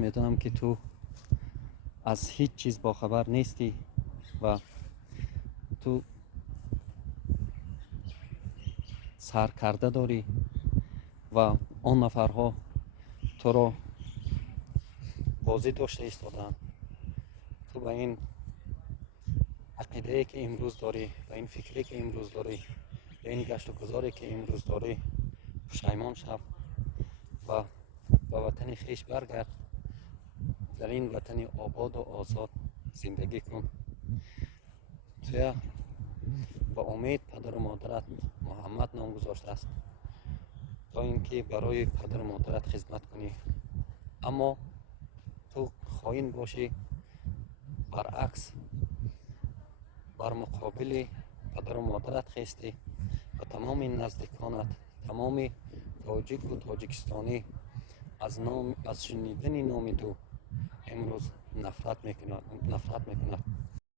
میدونم که تو از هیچ چیز باخبر نیستی و تو سر کرده داری و آن نفرها تو را بازی داشته ایستادن. تو به این عقیده که امروز داری، به این فکری که امروز داری، به این گشت و گذاری که امروز داری پشیمان شو و به وطن خیش برگرد. در این وطن آباد و آزاد زندگی کن. توی با امید پدر و مادرت محمد نام گذاشته است تا اینکه برای پدر و مادرت خدمت کنی، اما تو خائن باشی، برعکس بر مقابل پدر و مادرت خستی و تمام نزدیکانت، تمام تاجیک و تاجیکستانی از شنیدن نام تو امروز نفرت میکنند.